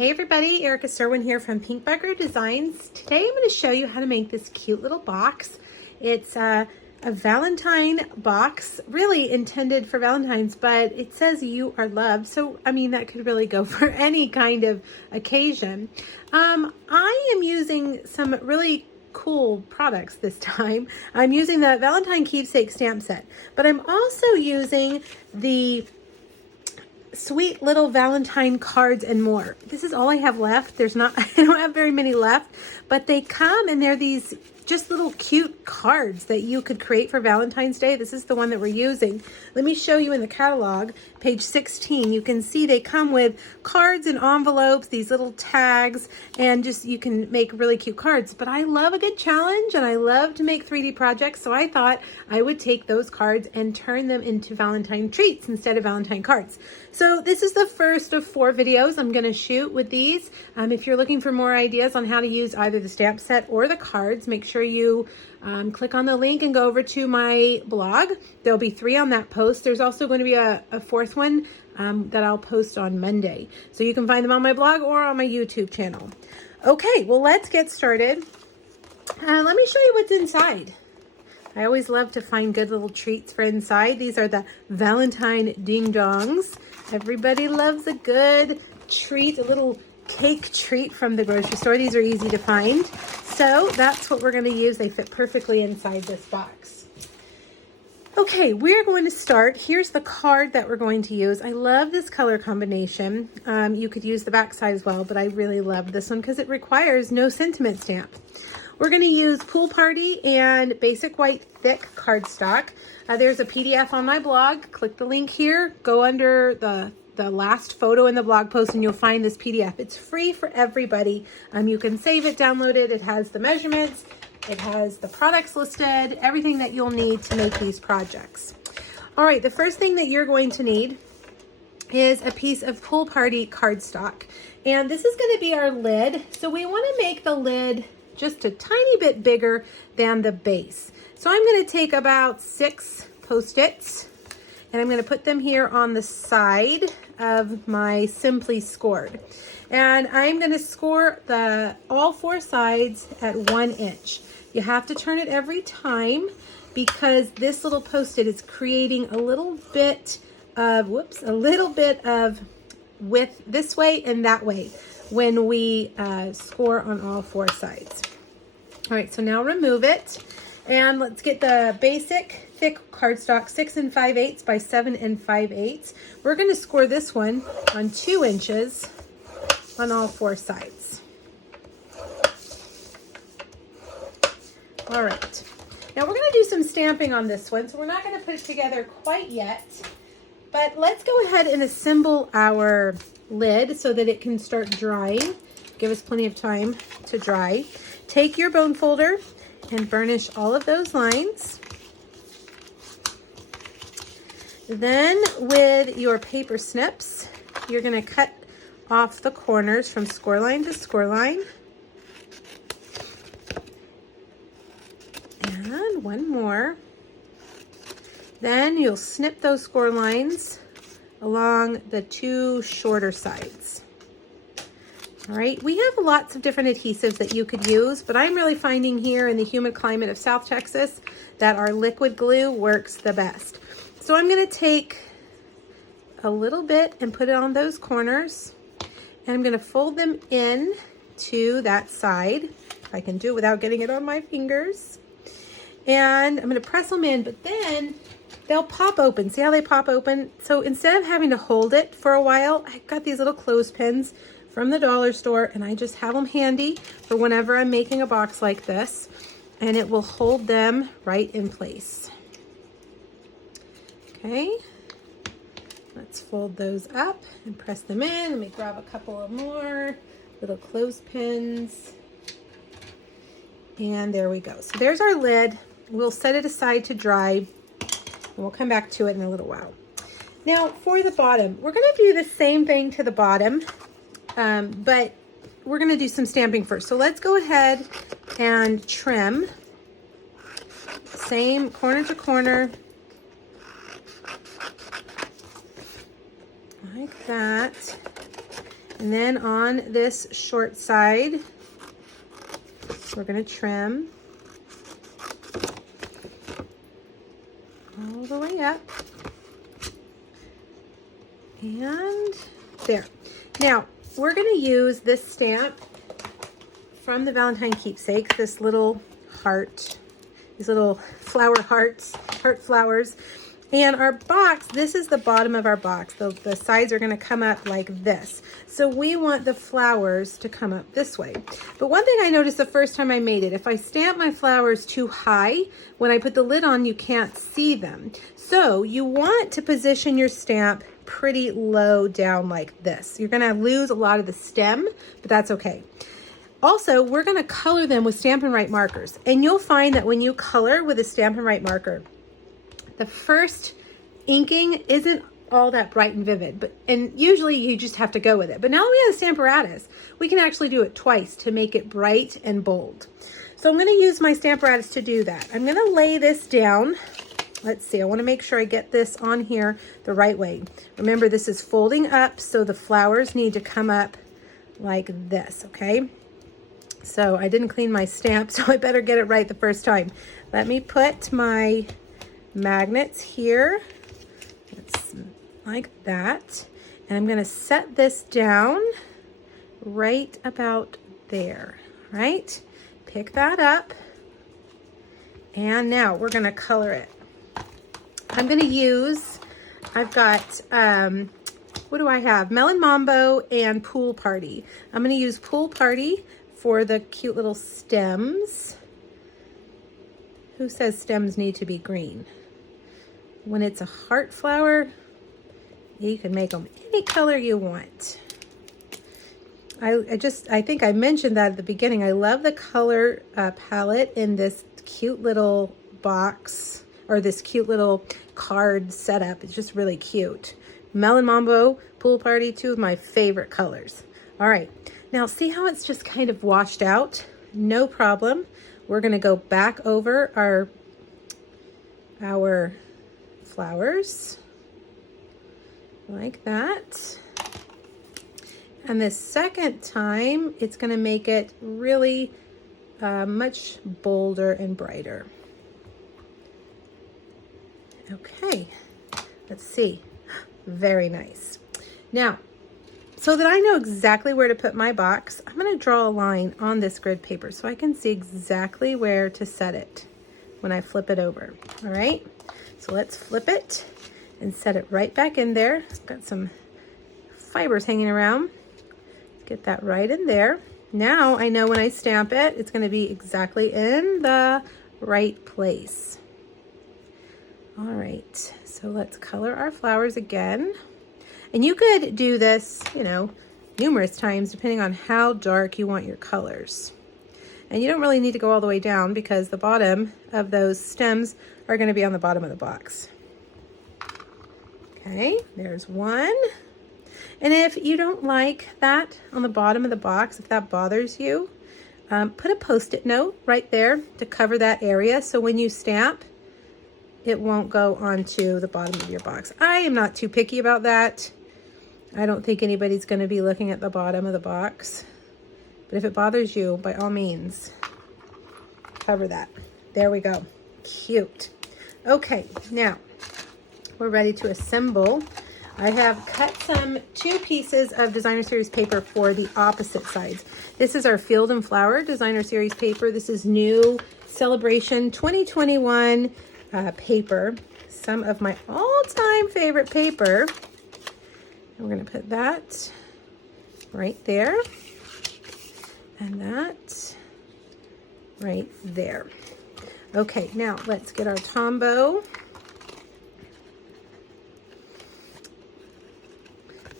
Hey everybody, Erica Serwin here from Pink Bugger Designs. Today I'm going to show you how to make this cute little box. It's a Valentine box, really intended for Valentine's, but it says you are loved. So, I mean, that could really go for any kind of occasion. I am using some really cool products this time. I'm using the Valentine Keepsake stamp set, but I'm also using the sweet little Valentine cards and more. This is all I have left. I don't have very many left, but they come and they're these just little cute cards that you could create for Valentine's Day. This is the one that we're using. Let me show you in the catalog, page 16. You can see they come with cards and envelopes, these little tags, and just you can make really cute cards. But I love a good challenge and I love to make 3D projects, so I thought I would take those cards and turn them into Valentine treats instead of Valentine cards. So this is the first of 4 videos I'm going to shoot with these. If you're looking for more ideas on how to use either the stamp set or the cards, make sure you click on the link and go over to my blog. There'll be 3 on that post. There's also going to be a 4th one that I'll post on Monday. So you can find them on my blog or on my YouTube channel. Okay, well, let's get started. Let me show you what's inside. I always love to find good little treats for inside. These are the Valentine Ding Dongs. Everybody loves a good treat, a little cake treat from the grocery store. These are easy to find. So that's what we're going to use. They fit perfectly inside this box. Okay, we're going to start. Here's the card that we're going to use. I love this color combination. You could use the back side as well, but I really love this one because it requires no sentiment stamp. We're going to use Pool Party and Basic White Thick cardstock. There's a PDF on my blog. Click the link here. Go under the last photo in the blog post and you'll find this PDF. It's free for everybody. You can save it, download it. It has the measurements. It has the products listed, everything that you'll need to make these projects. All right, the first thing that you're going to need is a piece of Pool Party cardstock. And this is going to be our lid. So we want to make the lid just a tiny bit bigger than the base. So I'm going to take about 6 Post-its and I'm going to put them here on the side of my Simply Scored. And I'm going to score all 4 sides at 1 inch. You have to turn it every time because this little Post-it is creating a little bit of width this way and that way when we score on all 4 sides. All right, so now remove it and let's get the basic thick cardstock, 6 5/8 by 7 5/8. We're going to score this one on 2 inches on all 4 sides. All right, now we're going to do some stamping on this one, so we're not going to put it together quite yet, but let's go ahead and assemble our lid so that it can start drying. Give us plenty of time to dry. Take your bone folder and burnish all of those lines. Then with your paper snips, you're going to cut off the corners from score line to score line. And one more. Then you'll snip those score lines along the 2 shorter sides. All right, we have lots of different adhesives that you could use, but I'm really finding here in the humid climate of South Texas that our liquid glue works the best. So I'm going to take a little bit and put it on those corners, and I'm going to fold them in to that side. If I can do it without getting it on my fingers. And I'm going to press them in, but then they'll pop open. See how they pop open? So instead of having to hold it for a while, I've got these little clothespins from the dollar store, and I just have them handy for whenever I'm making a box like this, and it will hold them right in place. Okay, let's fold those up and press them in. Let me grab a couple of more little clothespins, and there we go. So there's our lid. We'll set it aside to dry, and we'll come back to it in a little while. Now for the bottom, we're going to do the same thing to the bottom, but we're going to do some stamping first. So let's go ahead and trim, same corner to corner, like that. And then on this short side, we're going to trim all the way up. And there. Now, we're going to use this stamp from the Valentine Keepsakes, this little heart, these little flower hearts, heart flowers. And our box, this is the bottom of our box. The sides are going to come up like this. So we want the flowers to come up this way. But one thing I noticed the first time I made it, if I stamp my flowers too high, when I put the lid on, you can't see them. So you want to position your stamp pretty low down like this. You're going to lose a lot of the stem, but that's okay. Also, we're going to color them with Stampin' Write markers. And you'll find that when you color with a Stampin' Write marker, the first inking isn't all that bright and vivid, and usually you just have to go with it. But now that we have the Stamparatus, we can actually do it twice to make it bright and bold. So I'm going to use my Stamparatus to do that. I'm going to lay this down. Let's see, I want to make sure I get this on here the right way. Remember, this is folding up, so the flowers need to come up like this, okay? So I didn't clean my stamp, so I better get it right the first time. Let me put my magnets here. It's like that. And I'm going to set this down right about there, right? Pick that up. And now we're going to color it. I'm going to use, I've got, what do I have? Melon Mambo and Pool Party. I'm going to use Pool Party for the cute little stems. Who says stems need to be green? When it's a heart flower, you can make them any color you want. I think I mentioned that at the beginning. I love the color palette in this cute little box, or this cute little card setup. It's just really cute. Melon Mambo, Pool Party, two of my favorite colors. All right, now see how it's just kind of washed out? No problem. We're gonna go back over our flowers like that. And the second time, it's gonna make it really much bolder and brighter. Okay, let's see. Very nice. Now, so that I know exactly where to put my box, I'm going to draw a line on this grid paper so I can see exactly where to set it when I flip it over. All right, so let's flip it and set it right back in there. It's got some fibers hanging around. Let's get that right in there. Now I know when I stamp it, it's going to be exactly in the right place. All right, so let's color our flowers again. And you could do this, you know, numerous times depending on how dark you want your colors. And you don't really need to go all the way down because the bottom of those stems are going to be on the bottom of the box. Okay, there's one. And if you don't like that on the bottom of the box, if that bothers you, put a Post-it note right there to cover that area. So when you stamp, it won't go onto the bottom of your box. I am not too picky about that. I don't think anybody's going to be looking at the bottom of the box. But if it bothers you, by all means, cover that. There we go. Cute. Okay, now we're ready to assemble. I have cut two pieces of Designer Series paper for the opposite sides. This is our Field and Flower Designer Series paper. This is new Celebration 2021 paper. Some of my all-time favorite paper. And we're going to put that right there. And that right there. Okay, now let's get our Tombow.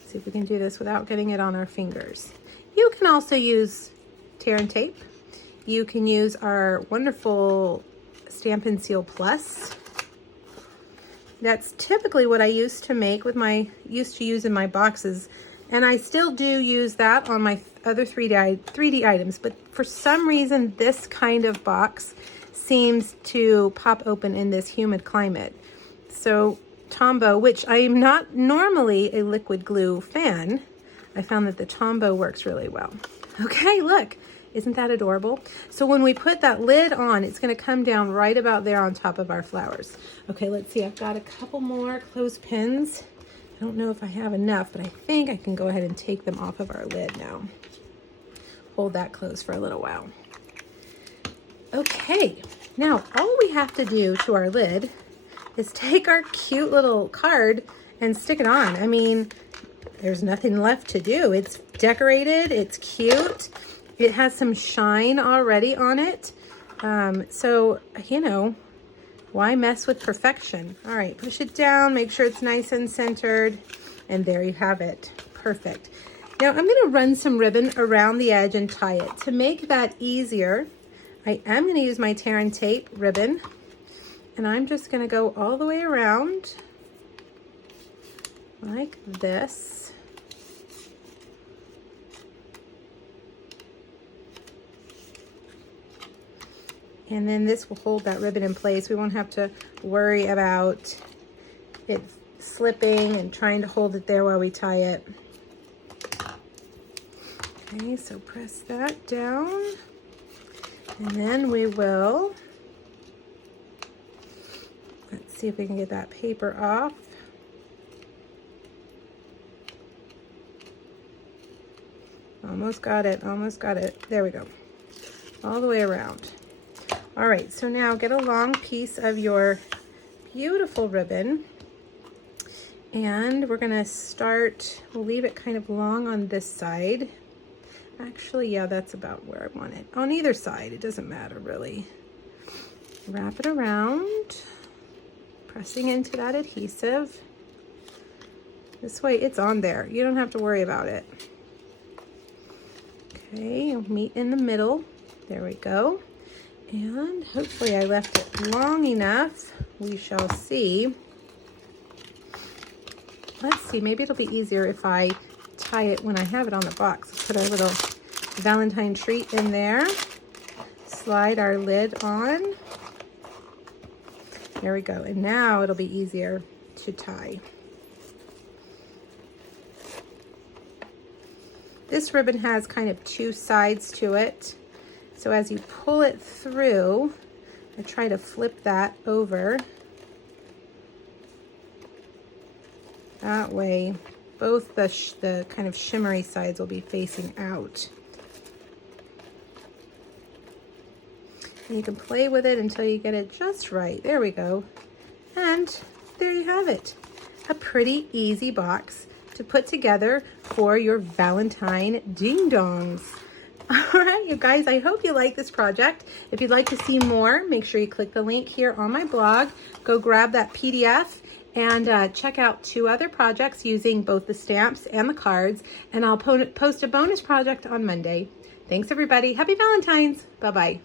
See if we can do this without getting it on our fingers. You can also use tear and tape. You can use our wonderful Stampin' Seal Plus. That's typically what I used to make with used to use in my boxes. And I still do use that on my other 3D items, but for some reason, this kind of box seems to pop open in this humid climate. So Tombow, which I am not normally a liquid glue fan, I found that the Tombow works really well. Okay, look, isn't that adorable? So when we put that lid on, it's gonna come down right about there on top of our flowers. Okay, let's see, I've got a couple more clothespins. I don't know if I have enough, but I think I can go ahead and take them off of our lid now. Hold that closed for a little while. Okay, now all we have to do to our lid is take our cute little card and stick it on. I mean, there's nothing left to do. It's decorated, it's cute. It has some shine already on it. So, you know, why mess with perfection? All right, push it down, make sure it's nice and centered, and there you have it. Perfect. Now I'm gonna run some ribbon around the edge and tie it. To make that easier, I am gonna use my tear and tape ribbon, and I'm just gonna go all the way around like this. And then this will hold that ribbon in place. We won't have to worry about it slipping and trying to hold it there while we tie it. Okay, so press that down. And then we will, let's see if we can get that paper off. Almost got it, almost got it. There we go. All the way around. All right, so now get a long piece of your beautiful ribbon, and we're gonna start, we'll leave it kind of long on this side. Actually, yeah, that's about where I want it. On either side, it doesn't matter really. Wrap it around, pressing into that adhesive. This way it's on there. You don't have to worry about it. Okay, meet in the middle. There we go. And hopefully I left it long enough. We shall see. Let's see, maybe it'll be easier if I tie it when I have it on the box. Let's put our little Valentine treat in there. Slide our lid on. There we go. And now it'll be easier to tie. This ribbon has kind of two sides to it. So as you pull it through, I try to flip that over. That way, both the kind of shimmery sides will be facing out. And you can play with it until you get it just right. There we go. And there you have it. A pretty easy box to put together for your Valentine ding-dongs. All right, you guys, I hope you like this project. If you'd like to see more, make sure you click the link here on my blog. Go grab that PDF and check out 2 other projects using both the stamps and the cards. And I'll post a bonus project on Monday. Thanks, everybody. Happy Valentine's. Bye-bye.